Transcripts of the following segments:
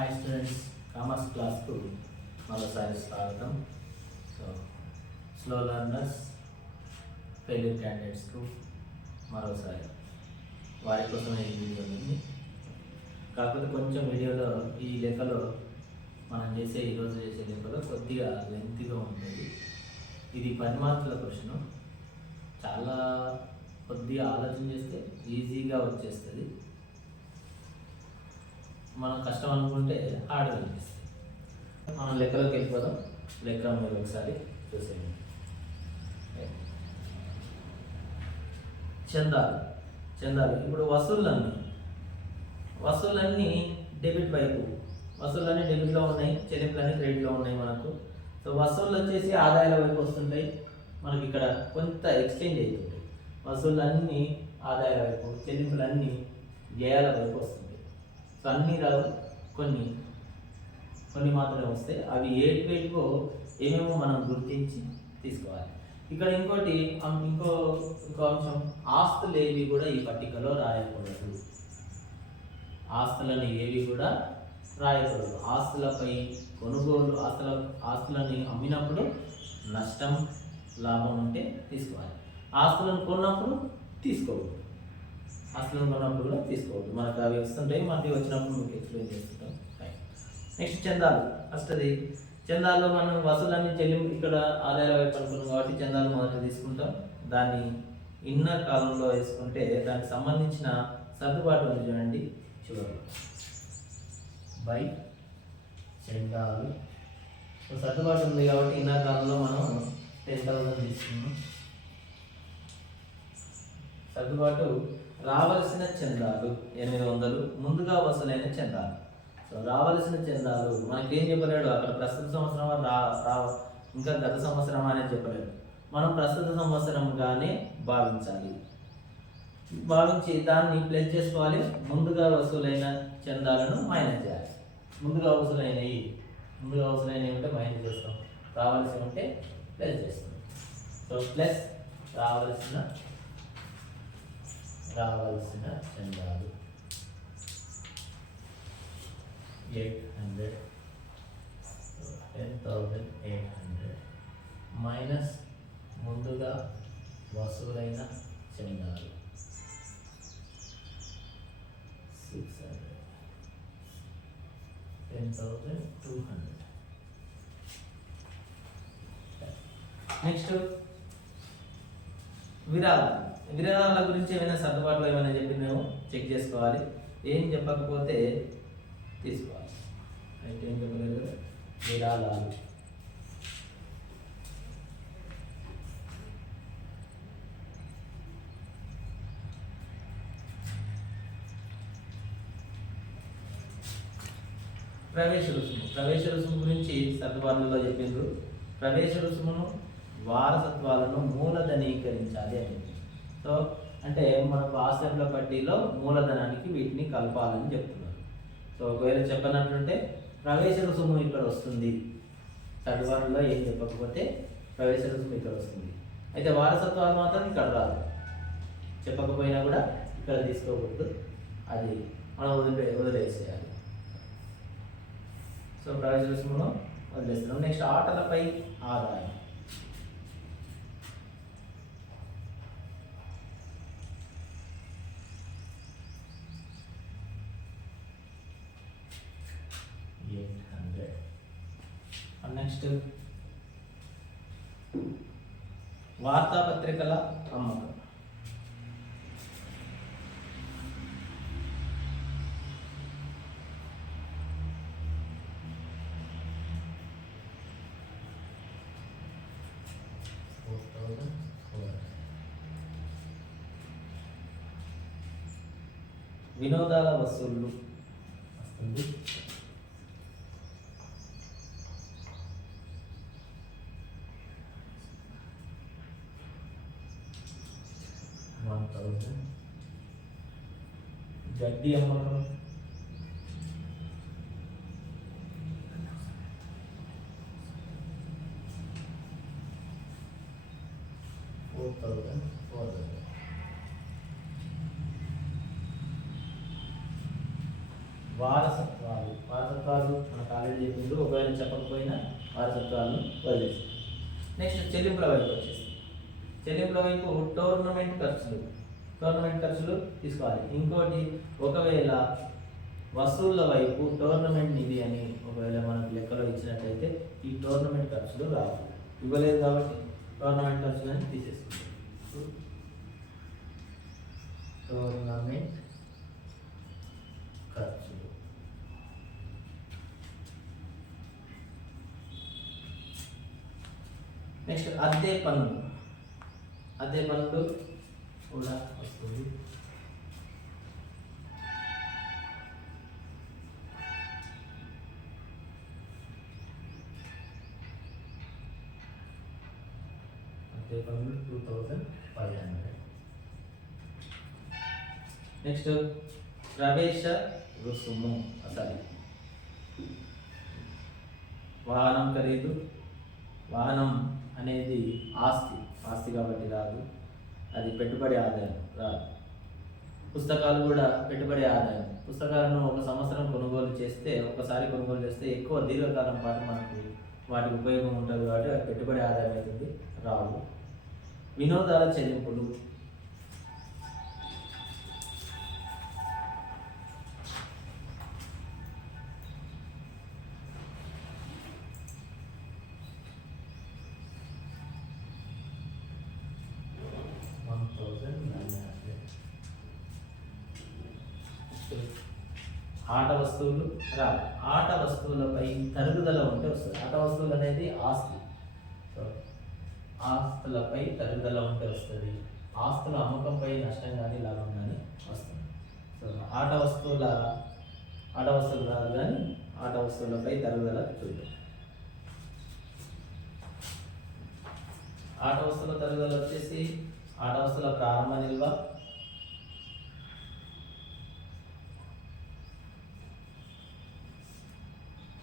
Hi students commerce క్లాస్కు మరోసారి స్వాగతం. సో స్లో లర్నర్స్ ఫెయిల్యూర్ క్యాండిడేట్స్కు మరోసారి వారి కోసం ఈ వీడియో ఉంది. కాకపోతే కొంచెం వీడియోలో ఈ లెక్కలో మనం చేసే ఈరోజు చేసే లెక్కలో కొద్దిగా లెంతీగా ఉంటుంది ఇది పది మార్కుల క్వశ్చన్ చాలా కొద్దిగా ఆలోచన చేస్తే ఈజీగా వచ్చేస్తుంది. మనం కష్టం అనుకుంటే హార్డ్ అనిపిస్తుంది. మనం లెక్కలోకి వెళ్ళిపోదాం. లెక్క మీరు ఒకసారి చూసేయండి. చందాలు. చందాలు. ఇప్పుడు వసూళ్ళన్నీ. వసూళ్ళన్నీ డెబిట్ వైపు. వసూళ్ళన్నీ డెబిట్లో ఉన్నాయి. చెల్లింపులన్నీ క్రెడిట్లో ఉన్నాయి మనకు. సో వసూళ్ళు వచ్చేసి ఆదాయాల వైపు వస్తుంటాయి. మనకి ఇక్కడ కొంత ఎక్స్చేంజ్ అవుతుంటాయి. వసూళ్ళన్నీ ఆదాయాల వైపు చెల్లింపులన్నీ వ్యయాల వైపు వస్తాయి సో అన్నీ రావు కొన్ని కొన్ని మాత్రమే వస్తాయి అవి ఏటి వేటికో ఏమేమో మనం గుర్తించి తీసుకోవాలి. ఇక్కడ ఇంకోటి ఇంకో ఇంకో అంశం ఆస్తులు ఏవి కూడా ఈ పట్టికలో రాయకూడదు. ఆస్తులని ఏవి కూడా రాయకూడదు. ఆస్తులపై కొనుగోలు ఆస్తుల ఆస్తులని అమ్మినప్పుడు నష్టం లాభం ఉంటే తీసుకోవాలి. ఆస్తులను కొన్నప్పుడు తీసుకోకూడదు. హాస్టల్లో ఉన్నప్పుడు కూడా తీసుకోవద్దు. మనకు అవి వస్తుంటాయి మనకి వచ్చినప్పుడు మీకు ఎక్స్ప్లెయిన్ చేస్తుంటాం. నెక్స్ట్ చందాలు. ఫస్ట్ అది చందాల్లో మనం వసూలన్నీ చెల్లింపు ఇక్కడ ఆదాయాల వైపు అనుకున్నాం కాబట్టి చందాలు మొదట తీసుకుంటాం. దాన్ని ఇన్నర్ కాలంలో వేసుకుంటే దానికి సంబంధించిన సర్దుబాటు ఉంది చూడండి. చివరి బై చందాలు. సర్దుబాటు ఉంది కాబట్టి ఇన్నర్ కాలంలో మనం టెన్ థౌసండ్ తీసుకున్నాం. సర్దుబాటు రావలసిన చందాలు ఎనిమిది వందలు ముందుగా వసూలైన చందాలు. సో రావలసిన చందాలు మనకేం చెప్పలేడు అక్కడ ప్రస్తుత సంవత్సరం రా రా ఇంకా గత సంవత్సరం అనేది చెప్పలేడు. మనం ప్రస్తుత సంవత్సరంగానే భావించాలి. భావించి దాన్ని ప్లస్ చేసుకోవాలి ముందుగా వసూలైన చందాలను మైనస్ చేయాలి. ముందుగా వసూలైనవి ముందుగా వసూలైనవి ఉంటే మైనస్ చేస్తాం. రావాల్సి ఉంటే ప్లస్ చేస్తాం. సో ప్లస్ రావాల్సిన రావాల్సిన చందాలు. Eight hundred ten thousand eight hundred minus ముందుగా వసూలైన చందాలు. Six hundred ten thousand two hundred next విరాళం. విరాళాల గురించి ఏమైనా సర్దుబాట్లు ఏమైనా చెప్పినామో చెక్ చేసుకోవాలి. ఏం చెప్పకపోతే తీసుకోవాలి. అయితే ఏం చెప్పలేదు విరాళాలు. ప్రవేశ రుసుము. ప్రవేశ రుసుము గురించి సర్దుబాటులో చెప్పిండ్రు ప్రవేశ రుసుమును వారసత్వాలను మూలధనీకరించాలి అని సో అంటే మనకు ఆసెంబ్ల పట్టీలో మూలధనానికి వీటిని కలపాలని చెప్తున్నారు. సో ఒకవేళ చెప్పనట్లుంటే ప్రవేశ రుసుము ఇక్కడ వస్తుంది. సర్దుబాటులో ఏం చెప్పకపోతే ప్రవేశ రుసుము ఇక్కడ వస్తుంది. అయితే వారసత్వాలు మాత్రం ఇక్కడ రాదు. చెప్పకపోయినా కూడా ఇక్కడ తీసుకోకూడదు. అది మనం వదిలే వదిలేసేయాలి. సో ప్రవేశ రుసుమును వదిలేస్తున్నాం. నెక్స్ట్ ఆటలపై ఆదాయం. ఎయిట్ హండ్రెడ్ నెక్స్ట్ వార్తాపత్రికల అమ్మకం వినోదాల వస్తువులు వస్తుంది వన్ థౌజండ్ గడ్డి అమ్మకం ఫోర్ థౌజండ్ ఫోర్ హండ్రెడ్ వారసత్వాలు. వారసత్వాలు మన కాలేజీ ముందు ఒకవేళ చెప్పకపోయినా వారసత్వాలను వదిలేసి నెక్స్ట్ చెల్లింపుల వైపు వచ్చేసి. చెల్లింపుల వైపు టోర్నమెంట్ ఖర్చులు. టోర్నమెంట్ ఖర్చులు తీసుకోవాలి. ఇంకోటి ఒకవేళ వసూళ్ళ వైపు టోర్నమెంట్ నిధి అని ఒకవేళ మనకు లెక్కలో ఇచ్చినట్లయితే ఈ టోర్నమెంట్ ఖర్చులు రావు. ఇవ్వలేదు కాబట్టి టోర్నమెంట్ ఖర్చులు తీసేసుకుంటాం. టోర్నమెంట్ ఖర్చులు నెక్స్ట్ అద్దె పన్నులు అద్దె పన్నులు కూడా వస్తుంది. అద్దె two thousand five hundred next ప్రవేశ రుసుము అసలు. వాహనం ఖరీదు. వాహనం అనేది ఆస్తి. ఆస్తి కాబట్టి రాదు. అది పెట్టుబడి ఆదాయం. రాదు. పుస్తకాలు కూడా పెట్టుబడి ఆదాయం. పుస్తకాలను ఒక సంవత్సరం కొనుగోలు చేస్తే ఒకసారి కొనుగోలు చేస్తే ఎక్కువ దీర్ఘకాలం పాటు మనకి వాటి ఉపయోగం ఉంటుంది కాబట్టి పెట్టుబడి ఆదాయం అవుతుంది. రావు వినోదాల చెల్లింపులు. వన్ ఆట వస్తువులు రాదు. ఆట వస్తువులపై తరుగుదల ఉంటే వస్తుంది. ఆట వస్తువులు అనేది ఆస్తి ఆస్తులపై తరుగుదల ఉంటే వస్తుంది. ఆస్తుల అమ్మకంపై నష్టం కానీ లాభం కానీ వస్తుంది. సో ఆట వస్తువుల ఆట వస్తువులు రాదు కానీ ఆట వస్తువులపై తరుగుదల చూద్దాం ఆట వస్తువుల తరుగుదల వచ్చేసి ఆట వస్తువుల ప్రారంభ నిల్వ.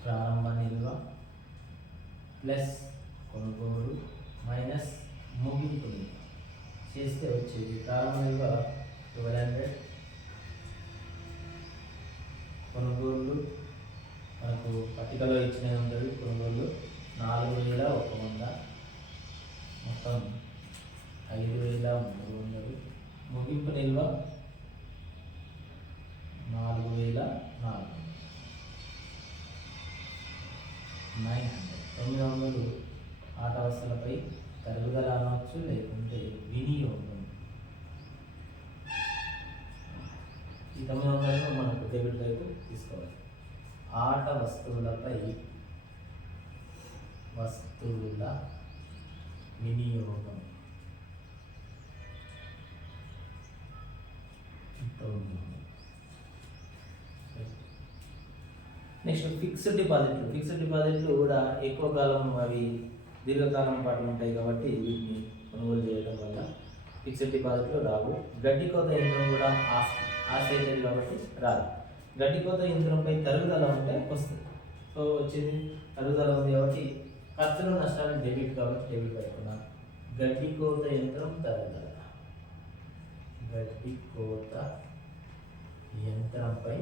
ప్రారంభ నిల్వ. ప్లస్ కొనుగోలు మైనస్ ముగింపు చేస్తే వచ్చేది ప్రారంభ నిల్వ ట్వెల్వ్ హండ్రెడ్. కొనుగోళ్ళు మనకు పట్టికలో ఇచ్చినవి ఉంటుంది కొనుగోళ్ళు నాలుగు వేల ఒక వంద. మొత్తం ఐదు వేల మూడు వందలు. ముగింపు నిల్వ నాలుగు వేల నాలుగు నైన్ హండ్రెడ్. తొమ్మిది వందలు ఆట వస్తువులపై తరుగుదల అనవచ్చు లేకుంటే వినియోగం. ఈ తొమ్మిది వందలను మనకు డెబిట్ వైపు తీసుకోవాలి. ఆట వస్తువులపై వస్తువుల వినియోగం. నెక్స్ట్ ఫిక్స్డ్ డిపాజిట్లు. ఫిక్స్డ్ డిపాజిట్లు కూడా ఎక్కువ కాలం అవి దీర్ఘకాలం పాటు ఉంటాయి కాబట్టి వీటిని కొనుగోలు చేయడం వల్ల ఫిక్స్డ్ డిపాజిట్లు రావు. గడ్డి కోత యంత్రం కూడా ఆస్ ఆస్తి కాబట్టి రాదు. గడ్డి కోత యంత్రంపై తరుగుదల ఉంటే వస్తుంది. సో వచ్చింది తరుగుదల ఉంది కాబట్టి ఖర్చులు నష్టాలు డెబిట్ కాబట్టి డెబిట్ పెట్టుకున్నాను గడ్డి కోత యంత్రం తరుగుదల. గడ్డి కోత యంత్రంపై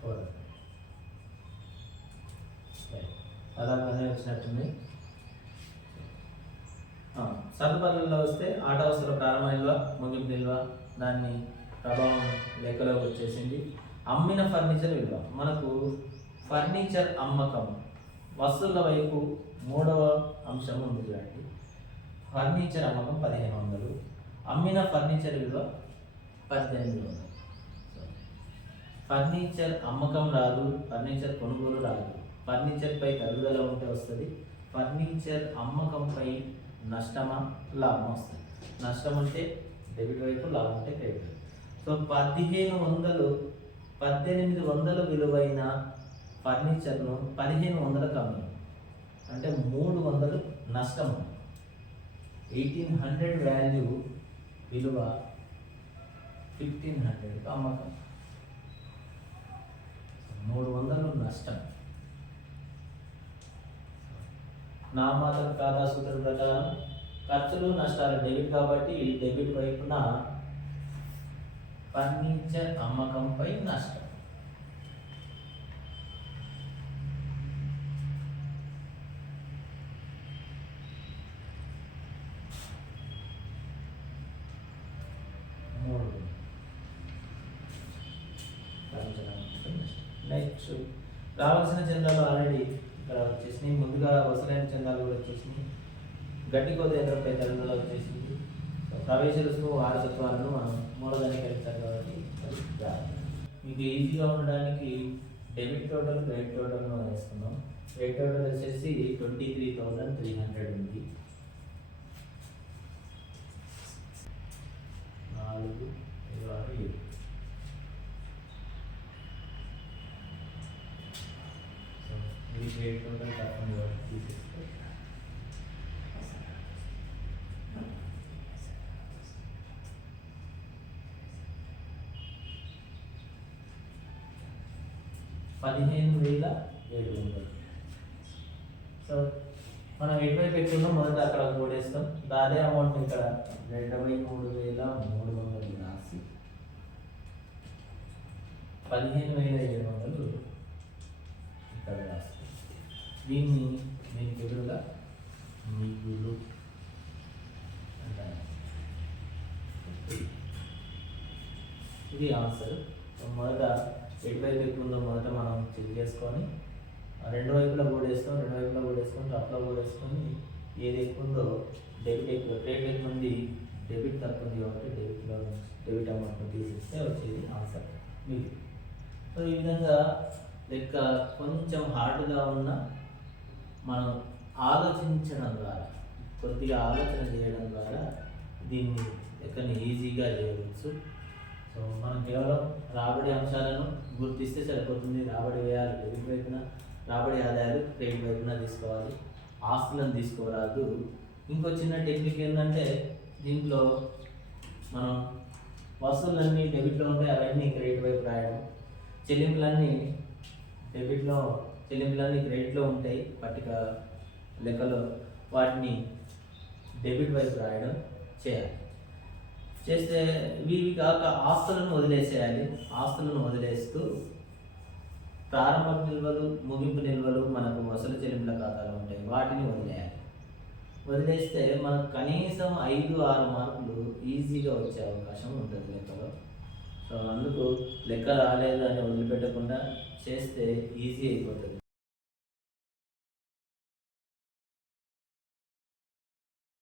ఫోర్ అలాగనే వచ్చినట్టుంది ఆ, వస్తే ఆట వస్తువుల ప్రారంభ నిల్వ ముగింపు నిల్వ దాన్ని ప్రభావం లెక్కలోకి వచ్చేసింది. అమ్మిన ఫర్నిచర్ విలువ. మనకు ఫర్నిచర్ అమ్మకం. వస్తువుల వైపు మూడవ అంశం ఉంది చూడండి ఫర్నిచర్ అమ్మకం పదిహేను వందలు. అమ్మిన ఫర్నిచర్ విలువ పద్దెనిమిది వందలు. ఫర్నిచర్ అమ్మకం రాదు ఫర్నిచర్ కొనుగోలు రాదు. ఫర్నిచర్పై తరుగుదల ఉంటే వస్తుంది ఫర్నిచర్ అమ్మకంపై నష్టమా లాభం వస్తుంది. నష్టం అంటే డెబిట్ వైపు లాభం అంటే క్రెడిట్ వైపు. సో పదిహేను వందలు పద్దెనిమిది వందల విలువైన ఫర్నిచర్ను పదిహేను వందలకు అమ్మిన అంటే మూడు వందలు నష్టం ఎయిటీన్ హండ్రెడ్ వాల్యూ విలువ ఫిఫ్టీన్ హండ్రెడ్కి అమ్మకం. మూడు వందలు నష్టం. నామాతర ఖాతా సూత్రం ప్రకారం ఖర్చులు నష్టాలు డెబిట్ కాబట్టి డెబిట్ వైపున ఫర్నిచర్ అమ్మకంపై నష్టం మూడు ఫర్నిచర్ అమ్మకంపై నష్టం నెక్స్ట్ రావాల్సిన చందాలు ఆల్రెడీ ఇక్కడ వచ్చేసినాయి. ముందుగా వసలైన చందాలు కూడా వచ్చేసినాయి. గట్టి కొద్ది ఎకరపై తరుగుదల వచ్చేసింది. ప్రవేశ రుసుము వారసత్వాలను మనం మూలధనీకరించాలి కాబట్టి మీకు ఈజీగా ఉండడానికి డెబిట్ టోటల్ క్రెడిట్ టోటల్ వేసుకున్నాం క్రెడిట్ టోటల్ వచ్చేసి twenty three thousand three hundred ఉంది నాలుగు ఐదు ఆరు ఏడు సో ఇది క్రెడిట్ టోటల్ తప్పని తీసేస్తే పదిహేను వేల ఏడు వందలు. సో మనం ఎటువైపు పెట్టుకున్నాం మొదట అక్కడ కూడేస్తాం దాదే అమౌంట్ ఇక్కడ ఇరవై మూడు వేల మూడు వందలు రాసి పదిహేను వేల ఏడు వందలు ఇక్కడ రాస్తాం. దీన్ని దీనికి ఎదురుగా మిగులు అంటారు ఇది ఆన్సర్. మొదట మొదట ఎటువైపు ఎక్కువ ఉందో మొదట మనం చెక్ చేసుకొని రెండు వైపులా కూడేస్తాం రెండు వైపులా కూడేసుకొని టాప్లో కూడేసుకొని ఏది ఎక్కువ ఉందో డెబిట్ ఎక్కువ క్రెడిట్ ఎక్కువ ఉంది డెబిట్ తక్కువ ఉంది కాబట్టి డెబిట్లో డెబిట్ అమౌంట్ తీసేస్తే వచ్చేది ఆన్సర్. మీకు. సో ఈ విధంగా లెక్క కొంచెం హార్డ్గా ఉన్న మనం ఆలోచించడం ద్వారా కొద్దిగా ఆలోచన చేయడం ద్వారా దీన్ని లెక్కని ఈజీగా చేయవచ్చు. సో మనం కేవలం రాబడి అంశాలను గుర్తిస్తే సరిపోతుంది. రాబడి వ్యయాలు డెబిట్ వైపున రాబడి ఆదాయాలు క్రెడిట్ వైపున తీసుకోవాలి. ఆస్తులను తీసుకోరాదు. ఇంకో చిన్న టెక్నిక్ ఏంటంటే దీంట్లో మనం వస్తువులన్నీ డెబిట్లో ఉంటాయి. అవన్నీ క్రెడిట్ వైపు రాయడం. చెల్లింపులన్నీ డెబిట్లో చెల్లింపులన్నీ క్రెడిట్లో ఉంటాయి. పట్టిక లెక్కలో వాటిని డెబిట్ వైపు రాయడం చేయాలి. చేస్తే ఇవి కాక ఆస్తులను వదిలేసేయాలి. ఆస్తులను వదిలేస్తూ ప్రారంభ నిల్వలు ముగింపు నిల్వలు మనకు అసలు చెల్లింపుల ఖాతాలు ఉంటాయి. వాటిని వదిలేయాలి. వదిలేస్తే మనకు కనీసం ఐదు ఆరు మార్కులు ఈజీగా వచ్చే అవకాశం ఉంటుంది లెక్కలో. సో అందుకు లెక్క రాలేదు అని వదిలిపెట్టకుండా చేస్తే ఈజీ అయిపోతుంది.